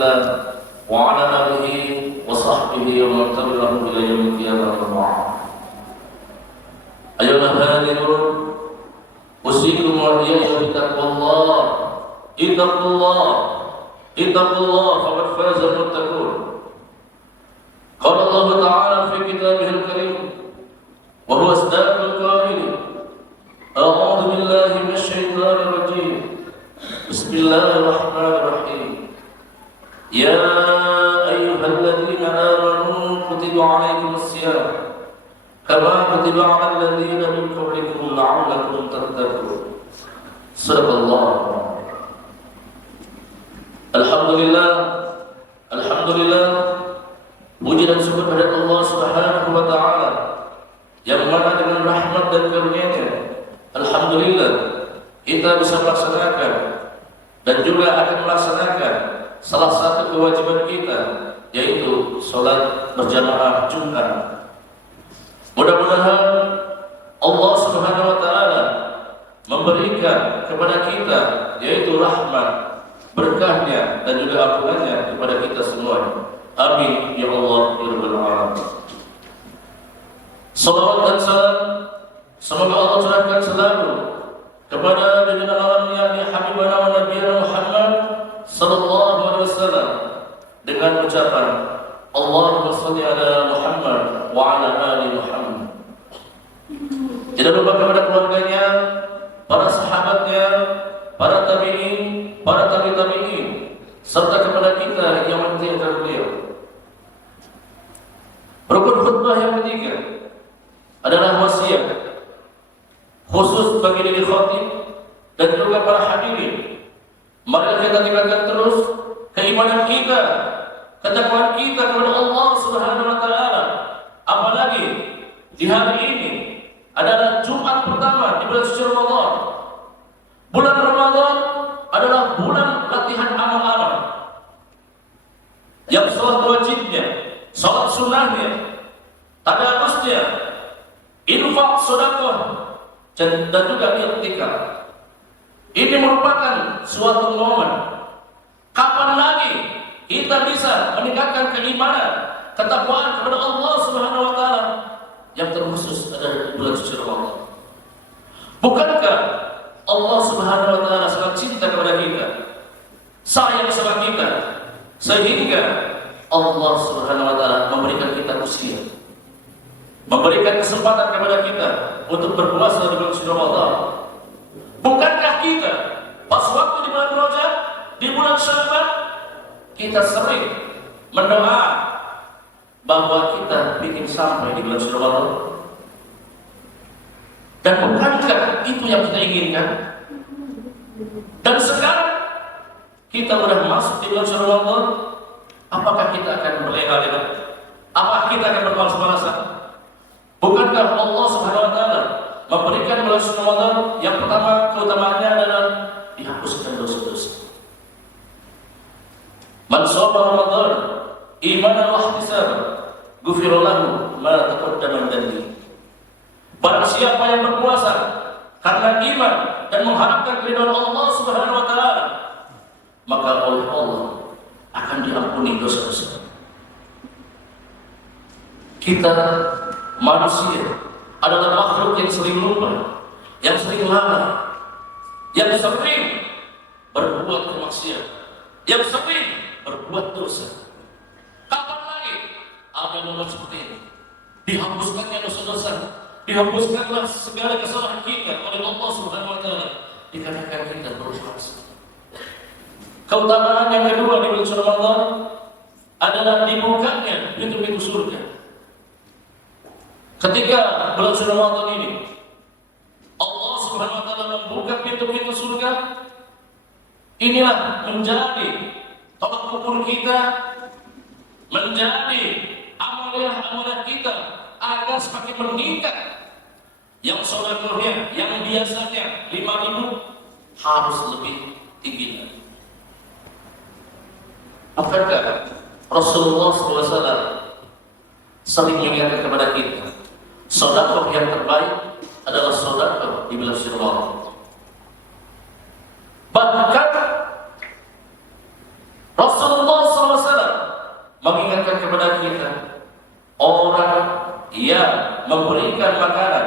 الله وعلى آله وصحبه ومن تبعهم إلى يوم القيامة وبعد. أيها الحاضرون أوصيكم وإياي بتقوى الله. اتقوا الله فقد فاز المتقون. قال الله تعالى في كتابه الكريم وهو أصدق القائلين: أعوذ بالله من الشيطان الرجيم بسم الله الرحمن الرحيم يا أيها الذين آمنوا كتب عليكم الصيام كما كتب على الذين من قبلكم لعلكم تتقون. صدق الله. Alhamdulillah, puji dan syukur kepada Allah Subhanahu wa taala yang mana dengan rahmat dan karunia-Nya, alhamdulillah kita bisa melaksanakan dan juga akan melaksanakan salah satu kewajiban kita, yaitu salat berjamaah Jumat. Mudah-mudahan Allah Subhanahu wa taala memberikan kepada kita yaitu rahmat, berkahnya dan juga ampunannya kepada kita semua. Amin ya Allah ya Rabbal Alamin. Salawat dan salam semoga Allah curahkan selalu kepada baginda alam yakni Habibana wa Nabiyana Muhammad sallallahu alaihi wasallam dengan ucapan Allahumma shalli ala Muhammad wa ala ali Muhammad. Tidak lupa kepada keluarganya, para sahabatnya, para tabi'in, para tabi'in, serta kepada kita yang mentinggalkan beliau. Rukun khutbah yang ketiga adalah wasiat khusus bagi diri khatib dan juga para hadirin. Mari kita tingkatkan terus keimanan kita, ketakwaan kita kepada Allah Subhanahu wa taala. Apalagi di hari ini adalah Jumat pertama di bulan suci Ramadan. Bulan Ramadan adalah bulan latihan amal-amal yang salat wajibnya, salat sunnahnya, tadarusnya, infak, sedekah dan juga i'tikaf. Ini merupakan suatu momen. Kapan lagi kita bisa meningkatkan keimanan, ketakwaan kepada Allah Subhanahu wa taala yang terkhusus adalah bulan suci Ramadan? Bukankah Allah Subhanahu wa taala sangat cinta kepada kita, sayang sama kita, sehingga Allah Subhanahu wa taala memberikan kita usia, memberikan kesempatan kepada kita untuk berpuasa di bulan suci Ramadan? Bukankah kita pas waktu di bulan Rajab, di bulan Sya'ban, kita sering mendoa bahwa kita ingin sampai di bulan suci Ramadan? Dan bukankah itu yang kita inginkan? Dan sekarang kita sudah masuk di bulan suci Ramadan, apakah kita akan berleha-leha? Apakah kita akan bermalas-malasan? Bukankah Allah Subhanahu wa taala memberikan bulan suci Ramadan yang pertama keutamaannya adalah dihapuskan dosa-dosa. Man shoma Ramadan imanan wa ihtisaban ghufira lahu ma taqaddama min dhanbihi. Barang siapa yang berpuasa karena iman dan mengharapkan keridhaan Allah Subhanahu wa taala, maka oleh Allah akan diampuni dosa-dosa. Kita manusia adalah makhluk yang sering lupa, yang sering lalai, yang sering berbuat kemaksiatan, yang sering berbuat dosa. Kapan lagi ada momen seperti ini? Dihapuskannya dosa-dosa, dihapuskanlah segala kesalahan kita oleh Allah Subhanahu wa taala dikarenakan kita berpuasa. Keutamaan yang kedua di bulan Ramadan adalah dibukanya pintu-pintu surga. Ketika bulan Ramadan ini Allah Subhanahu wa taala membuka pintu-pintu surga, inilah menjadi tolak ukur kita, menjadi amalan kita agar semakin meningkat. Yang sedekahnya yang biasanya 5.000 harus lebih tinggi lagi. Apakah Rasulullah SAW sering mengingatkan kepada kita, sedekah yang terbaik adalah sedekah di bulan Ramadan. Bahkan Rasulullah memberikan makanan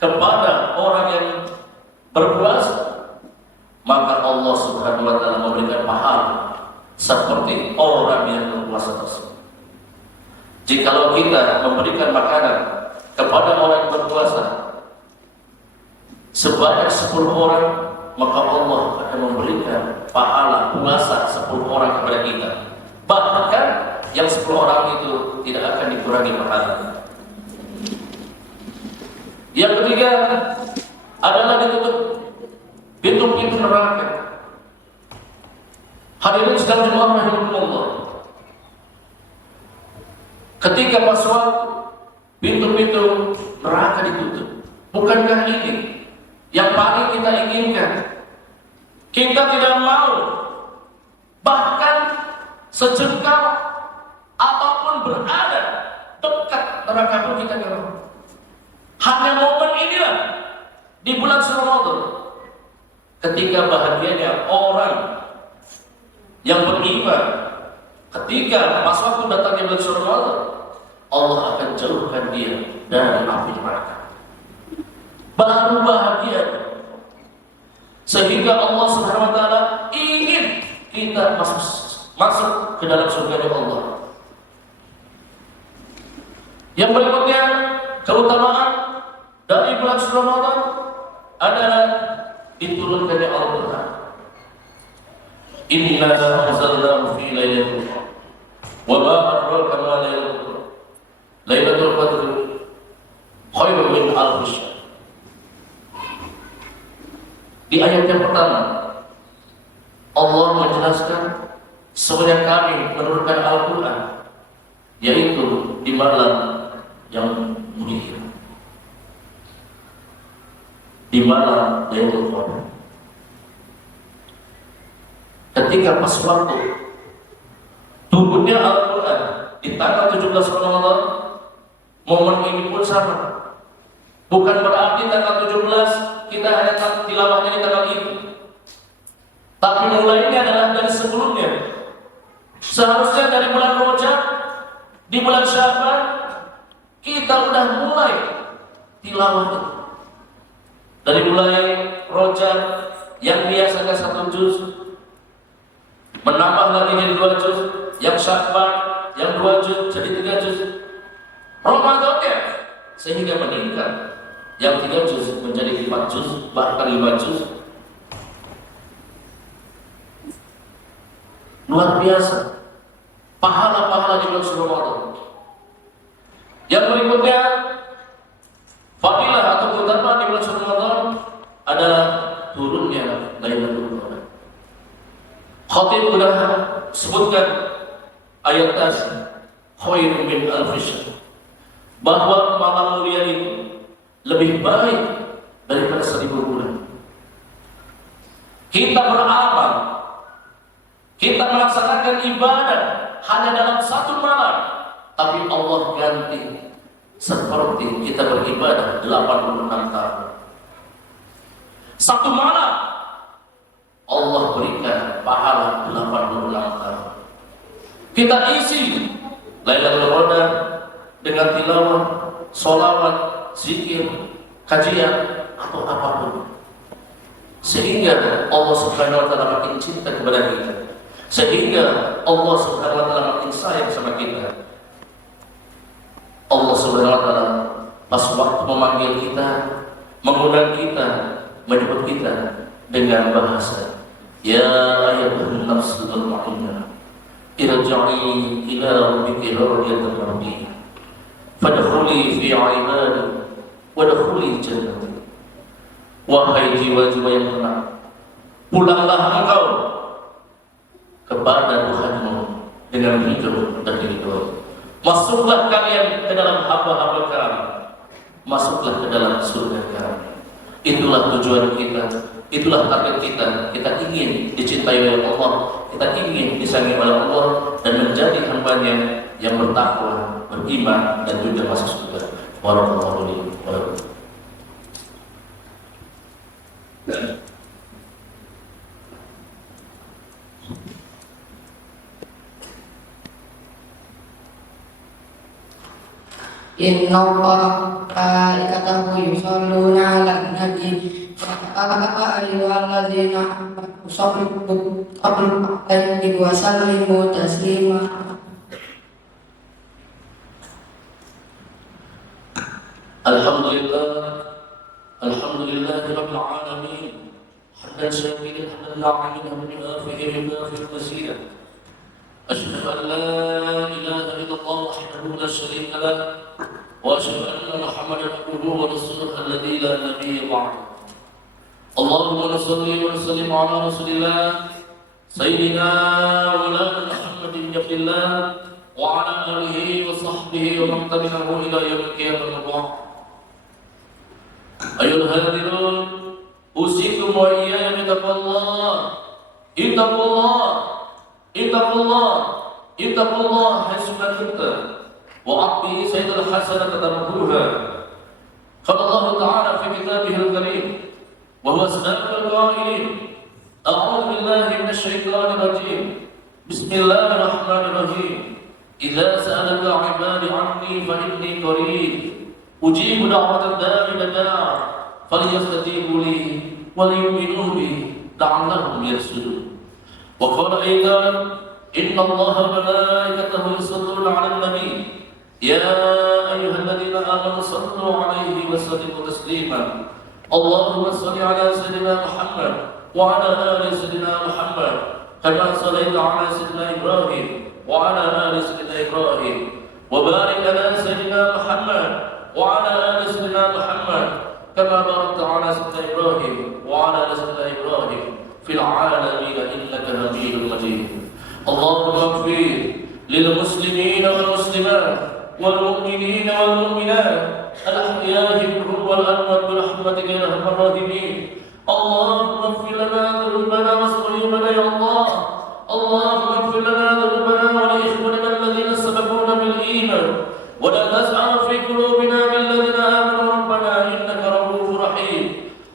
kepada orang yang berpuasa, maka Allah Subhanahu wa taala memberikan pahala seperti orang yang berpuasa tersebut. Jikalau kita memberikan makanan kepada orang yang berpuasa sebanyak 10 orang, maka Allah akan memberikan pahala puasa 10 orang kepada kita. Bahkan yang 10 orang itu tidak akan dikurangi pahalanya. Yang ketiga adalah ditutup pintu-pintu neraka. Hadirin sekalian rahimakumullah. Ketika pas waktu pintu-pintu neraka ditutup, bukankah ini yang paling kita inginkan? Kita tidak mau bahkan sejengkal ataupun berada dekat neraka pun kita tidak mau. Hanya momen inilah di bulan Ramadan ketika bahagianya orang yang beriman, ketika pas waktu datangnya bulan Ramadan, Allah akan jauhkan dia dari api neraka. Baru bahagia, sehingga Allah Subhanahu wa taala ingin kita masuk ke dalam surga Allah. Yang berikutnya, keutamaan dari bulan Ramadan adalah diturunkannya Al-Quran. Inna anzalnahu fi lailatul qadr wa ma adraka ma lailatul qadr. Lailatul qadr khairun min alf syahr. Di ayat yang pertama Allah menjelaskan sebenarnya kami menurunkan Al-Quran, yaitu di malam yang mulia, di malam Lailatul Qadar. Ketika pas waktu turunnya Al-Quran di tanggal 17 Ramadan, momen ini pun sama. Bukan berarti tanggal 17 kita hanya tilawahnya di tanggal itu, tapi mulainya adalah dari sebelumnya. Seharusnya dari bulan Rajab, di bulan Sya'ban kita sudah mulai tilawah itu. Dari mulai Rajab yang biasanya 1 juz, menambah lagi jadi 2 juz, yang Sya'ban yang 2 juz jadi 3 juz. Ramadannya sehingga meningkat, yang 3 juz menjadi 4 juz, bahkan 5 juz. Luar biasa pahala-pahala di bulan Ramadan. Yang berikutnya, fadilah atau keutamaan di bulan Ramadan adalah turunnya Lailatul Qadar. Khatib sudah sebutkan ayat tadi, khairun min alf syahr, bahwa malam mulia itu lebih baik daripada 1000 bulan. Kita beramal, kita melaksanakan ibadah hanya dalam 1 malam, tapi Allah ganti seperti kita beribadah 86 tahun. 1 malam Allah berikan pahala 86 tahun. Kita isi Lailatul Qadar dengan tilawah, sholawat, zikir, kajian atau apapun, sehingga Allah Subhanahu wa taala makin cinta kepada kita, sehingga Allah Subhanahu wa taala makin sayang sama kita. Allah Subhanahu wa taala pas waktu memanggil kita, mengundang kita, menyebut kita dengan bahasa, ya ayyuhan nafsul mutmainnah, irji'i ila rabbiki radiyatan mardiyah, fadkhuli fi 'ibadi wadkhuli jannati. Wahai jiwa-jiwa yang tenang, pulanglah engkau kepada Tuhanmu dengan hidup dan ridho. Masuklah kalian ke dalam hamba-hamba kami, masuklah ke dalam surga kami. Itulah tujuan kita, itulah target kita. Kita ingin dicintai oleh Allah, kita ingin disayangi oleh Allah dan menjadi hamba-Nya yang bertakwa, beriman dan juga masuk surga. Waalaikumsalam warahmatullahi wabarakatuh. Inna malaikatahu yusholluna 'alan nabi ya ayyuhalladzina amanu shollu 'alaihi wa sallimu taslima. Alhamdulillahi rabbil alamin hamdan syakirin hamdan na'imin min afihi mazida. Asyhadu an la ilaha illallah wahdahu la syarika lah wa asyhadu anna Muhammadan abduhu wa rasuluhu alladzi la nabiyya ba'dahu. Allahumma shalli wa sallim ala rasulillah sayyidina wa maulana Muhammadin abdillah wa ala alihi wa sahbihi wa man tabi'ahu ila yaumil qiyamah. Ayuhal hadirun, usikum wa iyaya bitaqwallah. Ittaqullah haitsu kunta wa a'ti sayyidal hasanata tamhuha. Qala Allah Ta'ala fi kitabihil karim wa huwa asdaqul qailin. A'udzu billahi minasy syaithanir rajim. Bismillahirrahmanirrahim. Idza sa'alaka 'ibadi 'anni fa inni qarib. Ujibu da'watad da'i idza da'a falyastajibu li wa liyu'minu bi la'allahum yarshudun. Wa qala aidan inna Allaha wa malaikatahu yusholluna 'alan nabi ya ayyuhalladzina amanu shallu 'alaihi wa sallimu taslima. Allahumma shalli 'ala sayyidina Muhammad wa 'ala ali sayyidina Muhammad kama shallaita 'ala sayyidina Ibrahim wa 'ala ali sayyidina Ibrahim wa barik 'ala sayyidina Muhammad وعلى آل سيدنا محمد كما باركت على سيدنا إبراهيم وعلى آل سيدنا إبراهيم في العالمين إنك حميد مجيد. اللهم اغفر للمسلمين والمسلمات والمؤمنين والمؤمنات الأحياء منهم والأموات برحمتك يا أرحم الراحمين. اللهم اغفر لنا ذنوبنا وصغيرنا يا الله. اللهم اغفر لنا ذنوبنا ولإخواننا الذين سبقونا بالإيمان ولا تجعل في قلوبنا بالذين آمنوا ربنا إنك رؤوف رحيم.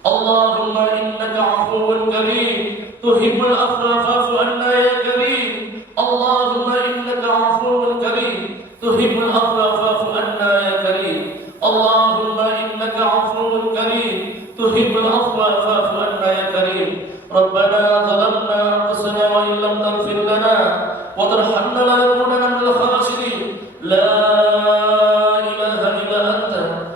اللهم إنك عفو كريم تحب العفو فاعف عنا يا كريم. اللهم إنك عفو كريم تحب العفو فاعف عنا يا كريم. اللهم إنك عفو كريم تحب العفو فاعف عنا يا كريم. ربنا ظلمنا أنفسنا وإن لم تغفر لنا وترحمنا لنكونن من الخاسرين. لا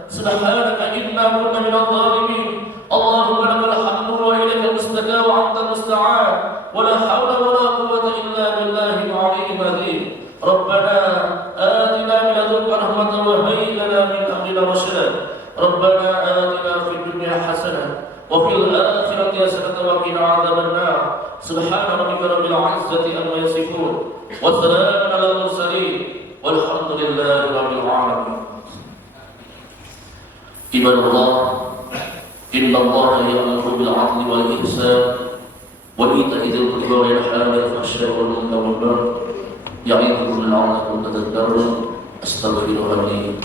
سبحانك إنا كنا من الظالمين. اللهم لك الحمد وإليك المستكى وأنت المستعان ولا حول ولا قوة إلا بالله العلي العظيم. ربنا آتنا من لدنك رحمة وهيئ لنا من أمرنا رشدا. ربنا آتنا في الدنيا حسنة وفي الآخرة حسنة وقنا عذاب النار. سبحان ربك رب العزة عما يصفون وسلام على المرسلين والحمد لله رب العالمين. Ibadallah, innallaha ya'muru bil 'adli wal ihsan wa ita'i dzil qurba wa yanha 'anil fahsya'i wal munkari wal baghi ya'idhukum la'allakum tadhakkarun. Astaghfirullahaladzim.